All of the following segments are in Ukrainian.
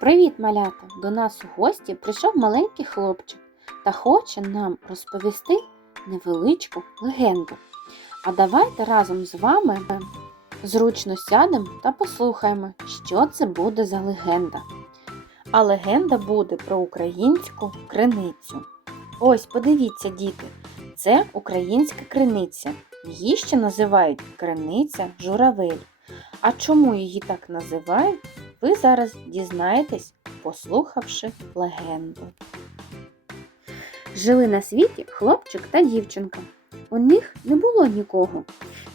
Привіт, малята! До нас у гості прийшов маленький хлопчик та хоче нам розповісти невеличку легенду. А давайте разом з вами зручно сядемо та послухаємо, що це буде за легенда. А легенда буде про українську криницю. Ось, подивіться, діти, це українська криниця. Її ще називають криниця журавель. А чому її так називають? Ви зараз дізнаєтесь, послухавши легенду. Жили на світі хлопчик та дівчинка. У них не було нікого.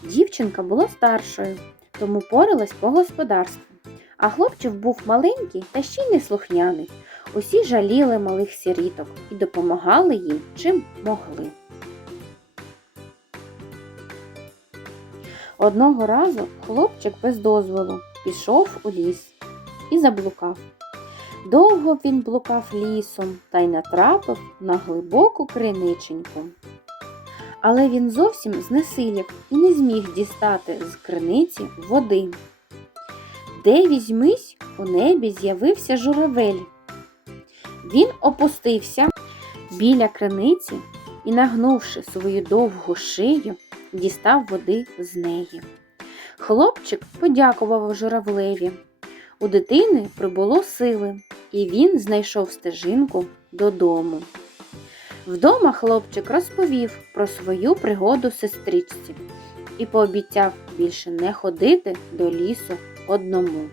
Дівчинка була старшою, тому поралась по господарству. А хлопчик був маленький та ще й неслухняний. Усі жаліли малих сіріток і допомагали їм чим могли. Одного разу хлопчик без дозволу пішов у ліс і заблукав. Довго він блукав лісом та й натрапив на глибоку криниченьку. Але він зовсім знесилів і не зміг дістати з криниці води. Де візьмись, у небі з'явився журавель. Він опустився біля криниці і, нагнувши свою довгу шию, дістав води з неї. Хлопчик подякував журавлеві. У дитини прибуло сили, і він знайшов стежинку додому. Вдома хлопчик розповів про свою пригоду сестричці і пообіцяв більше не ходити до лісу одному.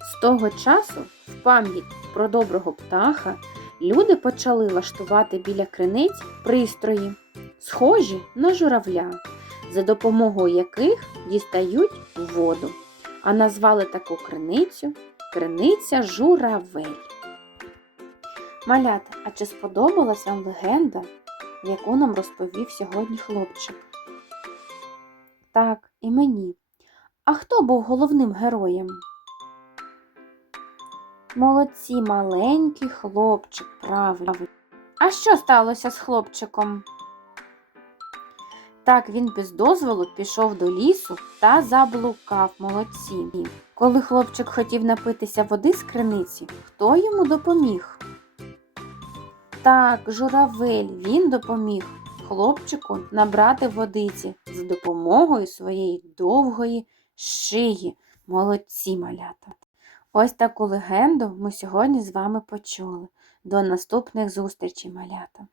З того часу, в пам'ять про доброго птаха, люди почали лаштувати біля криниць пристрої, схожі на журавля, за допомогою яких дістають воду а назвали таку криницю криниця журавель. Малята, а чи сподобалась вам легенда, яку нам розповів сьогодні хлопчик? Так, і мені. А хто був головним героєм? Молодці маленький хлопчик, правильно. А що сталося з хлопчиком? Так він без дозволу пішов до лісу та заблукав молодці. Коли хлопчик хотів напитися води з криниці, хто йому допоміг? Так, журавель він допоміг хлопчику набрати водиці за допомогою своєї довгої шиї. Молодці малята. Ось таку легенду ми сьогодні з вами почули. До наступних зустрічей, малята!